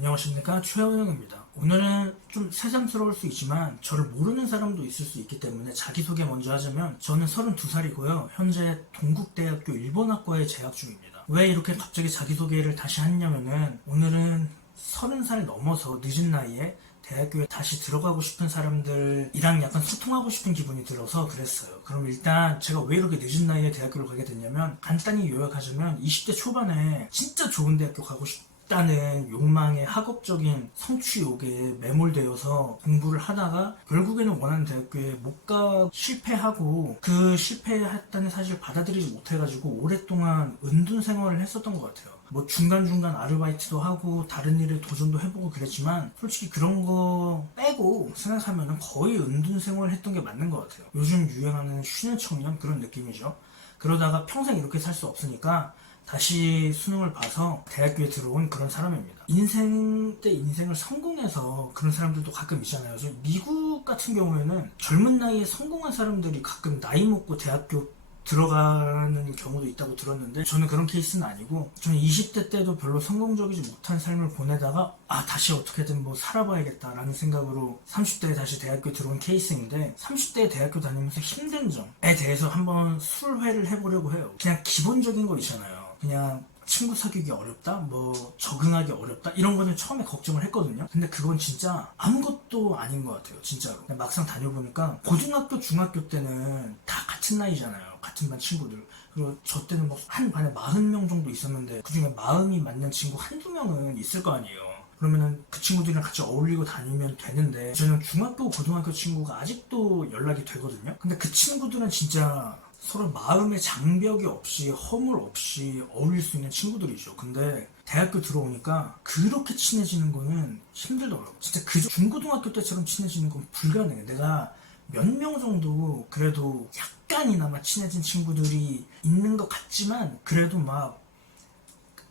안녕하십니까 최호영입니다. 오늘은 좀 새삼스러울 수 있지만 저를 모르는 사람도 있을 수 있기 때문에 자기소개 먼저 하자면 저는 32살이고요. 현재 동국대학교 일본학과에 재학 중입니다. 왜 이렇게 갑자기 자기소개를 다시 했냐면은 오늘은 30살 넘어서 늦은 나이에 대학교에 다시 들어가고 싶은 사람들이랑 약간 소통하고 싶은 기분이 들어서 그랬어요. 그럼 일단 제가 왜 이렇게 늦은 나이에 대학교를 가게 됐냐면 간단히 요약하자면 20대 초반에 진짜 좋은 대학교 가고 싶 다는 욕망에 학업적인 성취욕에 매몰되어서 공부를 하다가 결국에는 원하는 대학교에 못 가 실패하고 그 실패했다는 사실을 받아들이지 못해가지고 오랫동안 은둔 생활을 했었던 것 같아요. 뭐 중간중간 아르바이트도 하고 다른 일에 도전도 해보고 그랬지만 솔직히 그런 거 빼고 생각하면 거의 은둔 생활을 했던 게 맞는 것 같아요. 요즘 유행하는 쉬는 청년 그런 느낌이죠. 그러다가 평생 이렇게 살 수 없으니까 다시 수능을 봐서 대학교에 들어온 그런 사람입니다. 인생 때 인생을 성공해서 그런 사람들도 가끔 있잖아요. 저 미국 같은 경우에는 젊은 나이에 성공한 사람들이 가끔 나이 먹고 대학교 들어가는 경우도 있다고 들었는데 저는 그런 케이스는 아니고 저는 20대 때도 별로 성공적이지 못한 삶을 보내다가 아 다시 어떻게든 뭐 살아봐야겠다라는 생각으로 30대에 다시 대학교 들어온 케이스인데 30대에 대학교 다니면서 힘든 점에 대해서 한번 술회를 해보려고 해요 그냥 기본적인 거 있잖아요 그냥 친구 사귀기 어렵다? 뭐 적응하기 어렵다? 이런 거는 처음에 걱정을 했거든요. 근데 그건 진짜 아무것도 아닌 것 같아요. 진짜로. 막상 다녀보니까 고등학교, 중학교 때는 다 같은 나이잖아요. 같은 반 친구들. 그리고 저 때는 뭐한 반에 40명 정도 있었는데 그중에 마음이 맞는 친구 한두 명은 있을 거 아니에요. 그러면은 그 친구들이랑 같이 어울리고 다니면 되는데 저는 중학교, 고등학교 친구가 아직도 연락이 되거든요. 근데 그 친구들은 진짜 서로 마음의 장벽이 없이 허물 없이 어울릴 수 있는 친구들이죠. 근데 대학교 들어오니까 그렇게 친해지는 거는 힘들더라고. 진짜 그 중고등학교 때처럼 친해지는 건 불가능해. 내가 몇 명 정도 그래도 약간이나마 친해진 친구들이 있는 것 같지만 그래도 막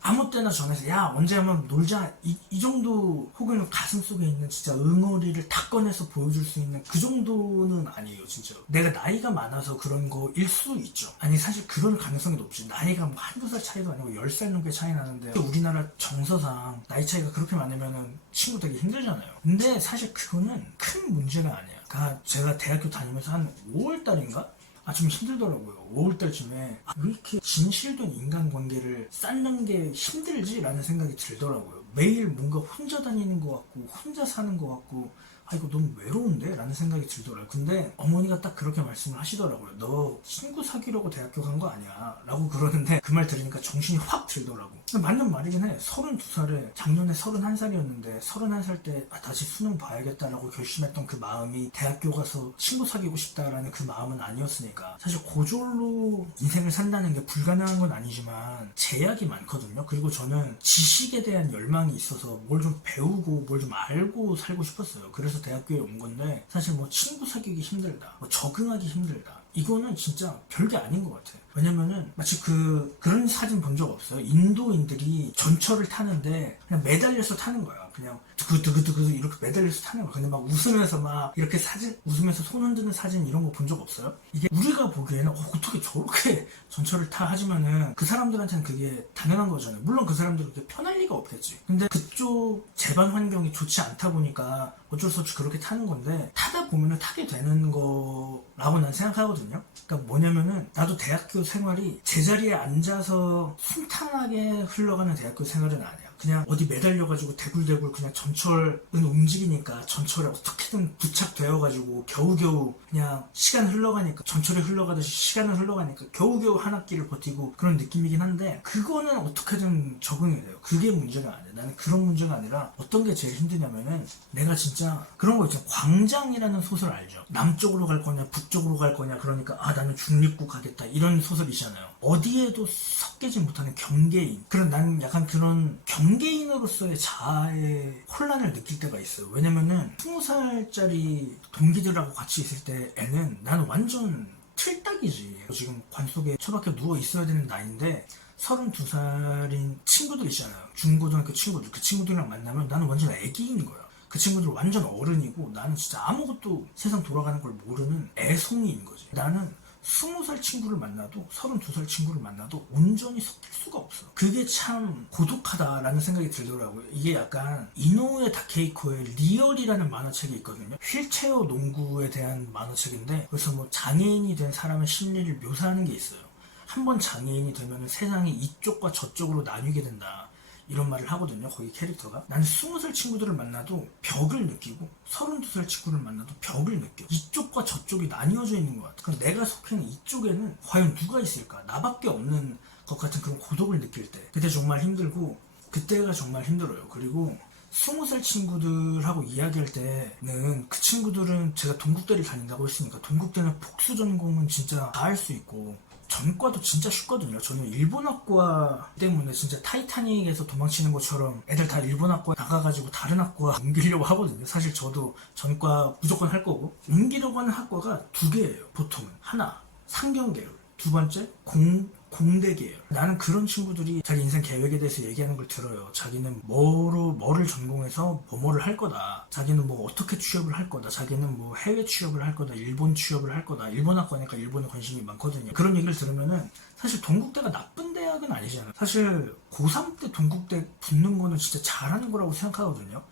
아무 때나 전해서 야 언제 한번 놀자. 이, 이 정도 혹은 가슴 속에 있는 진짜 응어리를 다 꺼내서 보여줄 수 있는 그 정도는 아니에요 진짜로. 내가 나이가 많아서 그런 거일 수 있죠. 아니 사실 그럴 가능성이 높지. 나이가 뭐 한두 살 차이도 아니고 열 살 넘게 차이 나는데 우리나라 정서상 나이 차이가 그렇게 많으면 친구 되기 힘들잖아요. 근데 사실 그거는 큰 문제가 아니에요 그러니까 제가 대학교 다니면서 한 5월 달인가 아, 좀 힘들더라고요. 5월달쯤에 아, 왜 이렇게 진실된 인간관계를 쌓는 게 힘들지라는 생각이 들더라고요. 매일 뭔가 혼자 다니는 것 같고 혼자 사는 것 같고 아 이거 너무 외로운데? 라는 생각이 들더라고요. 근데 어머니가 딱 그렇게 말씀을 하시더라고요. 너 친구 사귀려고 대학교 간 거 아니야. 라고 그러는데 그 말 들으니까 정신이 확 들더라고. 맞는 말이긴 해. 32살에 작년에 31살이었는데 31살 때 아, 다시 수능 봐야겠다라고 결심했던 그 마음이 대학교 가서 친구 사귀고 싶다라는 그 마음은 아니었으니까 사실 고졸로 인생을 산다는 게 불가능한 건 아니지만 제약이 많거든요. 그리고 저는 지식에 대한 열망이 있어서 뭘 좀 배우고 뭘 좀 알고 살고 싶었어요. 그래서 대학교에 온 건데 사실 뭐 친구 사귀기 힘들다, 뭐 적응하기 힘들다. 이거는 진짜 별게 아닌 것 같아요. 왜냐면은 마치 그 그런 사진 본 적 없어요. 인도인들이 전철을 타는데 그냥 매달려서 타는 거야. 그냥 두구두구두구 이렇게 매달려서 타는 거야. 근데 막 웃으면서 막 이렇게 사진 웃으면서 손 흔드는 사진 이런 거 본 적 없어요. 이게 우리가 보기에는 어, 어떻게 저렇게 전철을 타 하지만은 그 사람들한테는 그게 당연한 거잖아요. 물론 그 사람들은 그렇게 편할 리가 없겠지. 근데 그쪽 재반 환경이 좋지 않다 보니까 어쩔 수 없이 그렇게 타는 건데 타다 보면은 타게 되는 거라고 난 생각하거든요. 그러니까 뭐냐면은 나도 대학교 생활이 제자리에 앉아서 순탄하게 흘러가는 대학교 생활은 아니야. 그냥 어디 매달려가지고 대굴대굴 그냥 전철은 움직이니까 전철에 어떻게든 부착되어가지고 겨우겨우 그냥 시간 흘러가니까 전철이 흘러가듯이 시간은 흘러가니까 겨우겨우 한 학기를 버티고 그런 느낌이긴 한데 그거는 어떻게든 적응이 돼요. 그게 문제가 아니야. 나는 그런 문제가 아니라 어떤 게 제일 힘드냐면은 내가 진짜 그런 거 있죠. 광장이라는 소설 알죠? 남쪽으로 갈 거냐 북쪽으로 갈 거냐 그러니까 아 나는 중립국 가겠다 이런 소설이잖아요. 어디에도 섞이지 못하는 경계인 그런 나는 약간 그런 경계인으로서의 자아의 혼란을 느낄 때가 있어요. 왜냐면은 20살짜리 동기들하고 같이 있을 때에는 나는 완전 틀딱이지. 지금 관 속에 처박혀 누워 있어야 되는 나이인데 32살인 친구들 있잖아요. 중고등학교 친구들. 그 친구들이랑 만나면 나는 완전 애기인 거야. 그 친구들 완전 어른이고 나는 진짜 아무것도 세상 돌아가는 걸 모르는 애송이인 거지. 나는 스무 살 친구를 만나도 서른두 살 친구를 만나도 온전히 섞일 수가 없어. 그게 참 고독하다라는 생각이 들더라고요. 이게 약간 이노우에 다케이코의 리얼이라는 만화책이 있거든요. 휠체어 농구에 대한 만화책인데 그래서 뭐 장애인이 된 사람의 심리를 묘사하는 게 있어요. 한 번 장애인이 되면 세상이 이쪽과 저쪽으로 나뉘게 된다. 이런 말을 하거든요. 거기 캐릭터가. 나는 스무 살 친구들을 만나도 벽을 느끼고 서른두 살 친구를 만나도 벽을 느껴. 이쪽과 저쪽이 나뉘어져 있는 것 같아. 그럼 내가 속해 있는 이쪽에는 과연 누가 있을까? 나밖에 없는 것 같은 그런 고독을 느낄 때. 그때 정말 힘들고 그때가 정말 힘들어요. 그리고 스무 살 친구들하고 이야기할 때는 그 친구들은 제가 동국대를 다닌다고 했으니까 동국대는 복수 전공은 진짜 다 할 수 있고 전과도 진짜 쉽거든요. 저는 일본학과 때문에 진짜 타이타닉에서 도망치는 것처럼 애들 다 일본학과 나가가지고 다른 학과 옮기려고 하거든요. 사실 저도 전과 무조건 할 거고 옮기려고 하는 학과가 두 개예요. 보통은 하나 상경 계열, 두 번째 공 공대 계열. 나는 그런 친구들이 자기 인생 계획에 대해서 얘기하는 걸 들어요. 자기는 뭐로 뭐를 전공해서 뭐뭐를 할 거다. 자기는 뭐 어떻게 취업을 할 거다. 자기는 뭐 해외 취업을 할 거다. 일본 취업을 할 거다. 일본 학과니까 일본에 관심이 많거든요. 그런 얘기를 들으면은 사실 동국대가 나쁜 대학은 아니잖아요. 사실 고3 때 동국대 붙는 거는 진짜 잘하는 거라고 생각하거든요.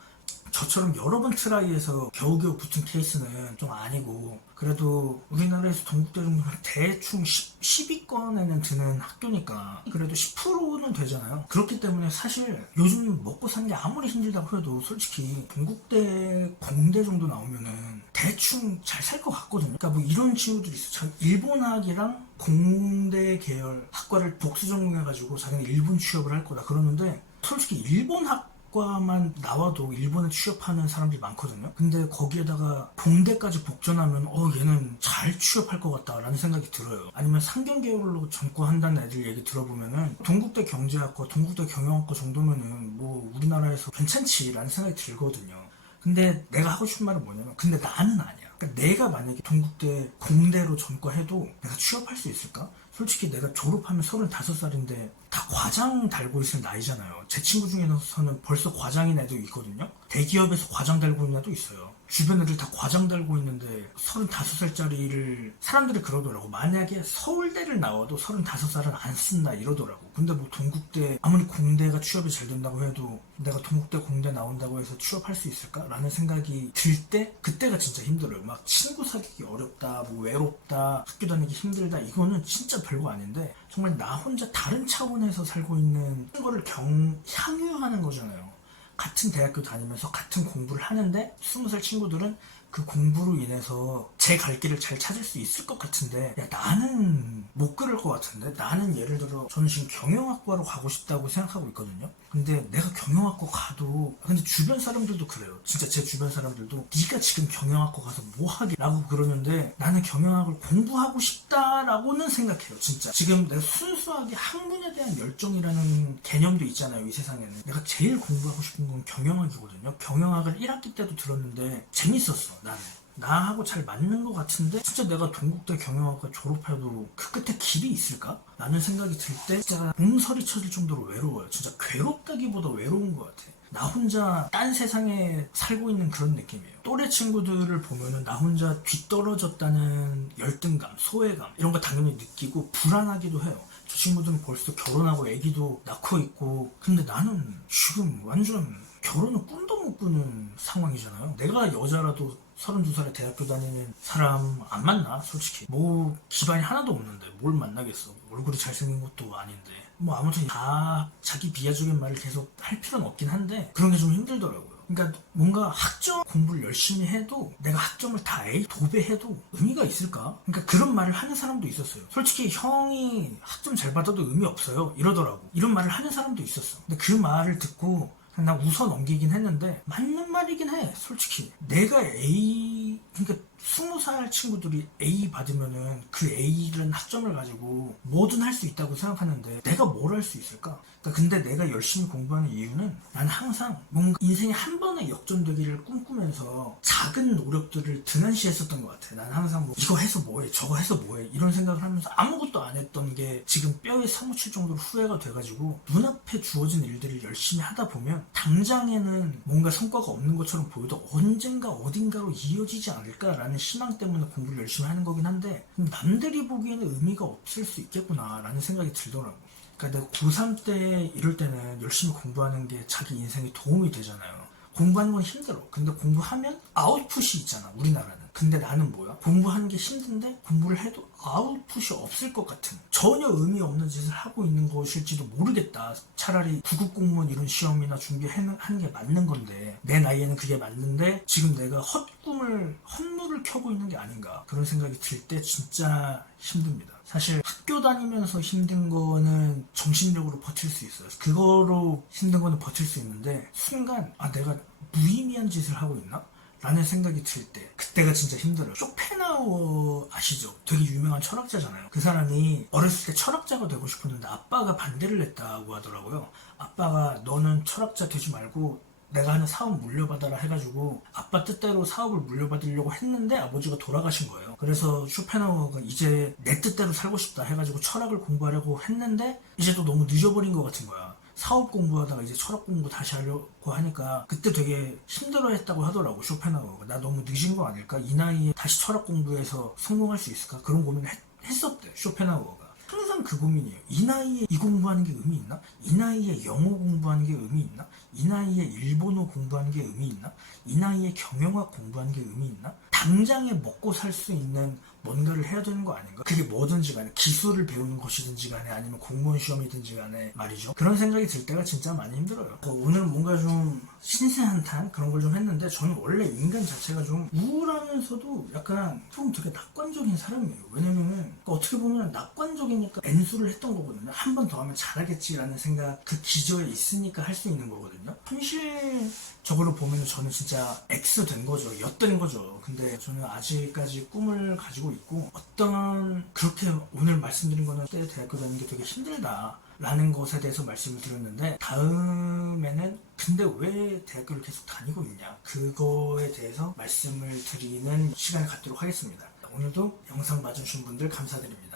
저처럼 여러 번 트라이해서 겨우겨우 붙은 케이스는 좀 아니고 그래도 우리나라에서 동국대 정도면 대충 10, 10위권에는 드는 학교니까 그래도 10%는 되잖아요. 그렇기 때문에 사실 요즘 먹고 사는 게 아무리 힘들다고 해도 솔직히 동국대 공대 정도 나오면은 대충 잘 살 것 같거든요. 그러니까 뭐 이런 친구들이 있어 자, 일본학이랑 공대 계열 학과를 복수 전공해가지고 자기는 일본 취업을 할 거다 그러는데 솔직히 일본학 과만 나와도 일본에 취업하는 사람들이 많거든요. 근데 거기에다가 공대까지 복전하면 어 얘는 잘 취업할 것 같다라는 생각이 들어요. 아니면 상경 계열로 전과한다는 애들 얘기 들어보면은 동국대 경제학과, 동국대 경영학과 정도면은 뭐 우리나라에서 괜찮지라는 생각이 들거든요. 근데 내가 하고 싶은 말은 뭐냐면 근데 나는 아니야. 그러니까 내가 만약에 동국대 공대로 전과해도 내가 취업할 수 있을까? 솔직히 내가 졸업하면 35살인데 다 과장 달고 있을 나이잖아요. 제 친구 중에서는 벌써 과장인 애도 있거든요. 대기업에서 과장 달고 있는 애도 있어요. 주변 애들 다 과장 달고 있는데 35살짜리를 사람들이 그러더라고. 만약에 서울대를 나와도 35살은 안 쓴다 이러더라고. 근데 뭐 동국대 아무리 공대가 취업이 잘 된다고 해도 내가 동국대 공대 나온다고 해서 취업할 수 있을까? 라는 생각이 들 때 그때가 진짜 힘들어요. 막 친구 사귀기 어렵다, 뭐 외롭다, 학교 다니기 힘들다 이거는 진짜 별거 아닌데 정말 나 혼자 다른 차원 에서 살고 있는 거를 경 향유하는 거잖아요. 같은 대학교 다니면서 같은 공부를 하는데 스무 살 친구들은 그 공부로 인해서 제 갈 길을 잘 찾을 수 있을 것 같은데 야 나는 못 그럴 것 같은데 나는 예를 들어 저는 지금 경영학과로 가고 싶다고 생각하고 있거든요 근데 내가 경영학과 가도 근데 주변 사람들도 그래요. 진짜 제 주변 사람들도 네가 지금 경영학과 가서 뭐 하게 라고 그러는데 나는 경영학을 공부하고 싶다라고는 생각해요 진짜. 지금 내가 순수하게 학문에 대한 열정이라는 개념도 있잖아요 이 세상에는. 내가 제일 공부하고 싶은 건 경영학이거든요. 경영학을 1학기 때도 들었는데 재밌었어 나는 나하고 잘 맞는 것 같은데 진짜 내가 동국대 경영학과 졸업해도 그 끝에 길이 있을까? 라는 생각이 들 때 진짜 몸서리 쳐질 정도로 외로워요. 진짜 괴롭다기보다 외로운 것 같아. 나 혼자 딴 세상에 살고 있는 그런 느낌이에요. 또래 친구들을 보면은 나 혼자 뒤떨어졌다는 열등감, 소외감 이런 거 당연히 느끼고 불안하기도 해요. 저 친구들은 벌써 결혼하고 아기도 낳고 있고 근데 나는 지금 완전 결혼은 꿈도 못 꾸는 상황이잖아요. 내가 여자라도 32살에 대학교 다니는 사람 안 만나 솔직히 뭐 기반이 하나도 없는데 뭘 만나겠어 얼굴이 잘생긴 것도 아닌데 뭐 아무튼 다 자기 비하적인 말을 계속 할 필요는 없긴 한데 그런 게 좀 힘들더라고요 그러니까 뭔가 학점 공부를 열심히 해도 내가 학점을 다 A 도배해도 의미가 있을까? 그러니까 그런 말을 하는 사람도 있었어요. 솔직히 형이 학점 잘 받아도 의미 없어요. 이러더라고. 이런 말을 하는 사람도 있었어. 근데 그 말을 듣고 그냥 나 웃어 넘기긴 했는데 맞는 말이긴 해. 솔직히 내가 A 그러니까 스무 살 친구들이 A 받으면은 그 A는 학점을 가지고 뭐든 할 수 있다고 생각하는데 내가 뭘 할 수 있을까? 그러니까 근데 내가 열심히 공부하는 이유는 나는 항상 뭔가 인생에 한 번에 역전되기를 꿈꾸면서 작은 노력들을 등한시했었던 것 같아. 난 항상 뭐 이거 해서 뭐해, 저거 해서 뭐해 이런 생각을 하면서 아무것도 안 했던 게 지금 뼈에 사무칠 정도로 후회가 돼가지고 눈앞에 주어진 일들을 열심히 하다 보면 당장에는 뭔가 성과가 없는 것처럼 보여도 언젠가 어딘가로 이어지지 않을까. 아닐까라는 희망 때문에 공부를 열심히 하는 거긴 한데 남들이 보기에는 의미가 없을 수 있겠구나라는 생각이 들더라고. 그러니까 내가 고3 때 이럴 때는 열심히 공부하는 게 자기 인생에 도움이 되잖아요. 공부하는 건 힘들어. 근데 공부하면 아웃풋이 있잖아, 우리나라는. 근데 나는 뭐야? 공부하는 게 힘든데 공부를 해도 아웃풋이 없을 것 같은 전혀 의미 없는 짓을 하고 있는 것일지도 모르겠다. 차라리 구급 공무원 이런 시험이나 준비하는 게 맞는 건데 내 나이에는 그게 맞는데 지금 내가 헛꿈을 헛물을 켜고 있는 게 아닌가 그런 생각이 들 때 진짜 힘듭니다. 사실 학교 다니면서 힘든 거는 정신력으로 버틸 수 있어요. 그거로 힘든 거는 버틸 수 있는데 순간 아 내가 무의미한 짓을 하고 있나? 라는 생각이 들 때 그때가 진짜 힘들어요. 쇼펜하우어 아시죠? 되게 유명한 철학자잖아요. 그 사람이 어렸을 때 철학자가 되고 싶었는데 아빠가 반대를 했다고 하더라고요. 아빠가 너는 철학자 되지 말고 내가 하는 사업 물려받아라 해가지고 아빠 뜻대로 사업을 물려받으려고 했는데 아버지가 돌아가신 거예요. 그래서 쇼펜하우어가 이제 내 뜻대로 살고 싶다 해가지고 철학을 공부하려고 했는데 이제 또 너무 늦어버린 것 같은 거야. 사업 공부하다가 이제 철학 공부 다시 하려고 하니까 그때 되게 힘들어했다고 하더라고 쇼펜하우어가 나 너무 늦은 거 아닐까? 이 나이에 다시 철학 공부해서 성공할 수 있을까? 그런 고민을 했, 했었대 쇼펜하우어가. 항상 그 고민이에요. 이 나이에 이 공부하는 게 의미 있나? 이 나이에 영어 공부하는 게 의미 있나? 이 나이에 일본어 공부하는 게 의미 있나? 이 나이에 경영학 공부하는 게 의미 있나? 당장에 먹고 살 수 있는 뭔가를 해야 되는 거 아닌가? 그게 뭐든지 간에 기술을 배우는 것이든지 간에 아니면 공무원 시험이든지 간에 말이죠. 그런 생각이 들 때가 진짜 많이 힘들어요. 어, 오늘은 뭔가 좀 신세한 탄 그런 걸 좀 했는데 저는 원래 인간 자체가 좀 우울하면서도 약간 좀 되게 낙관적인 사람이에요. 왜냐면은 그러니까 어떻게 보면 낙관적이니까 N수를 했던 거거든요. 한 번 더 하면 잘하겠지라는 생각 그 기저에 있으니까 할 수 있는 거거든요. 현실 적으로 보면 저는 진짜 X 된 거죠. 엿된 거죠. 근데 저는 아직까지 꿈을 가지고 있고 어떤 그렇게 오늘 말씀드린 거는 그때 대학교 다니는 게 되게 힘들다. 라는 것에 대해서 말씀을 드렸는데 다음에는 근데 왜 대학교를 계속 다니고 있냐 그거에 대해서 말씀을 드리는 시간을 갖도록 하겠습니다. 오늘도 영상 봐주신 분들 감사드립니다.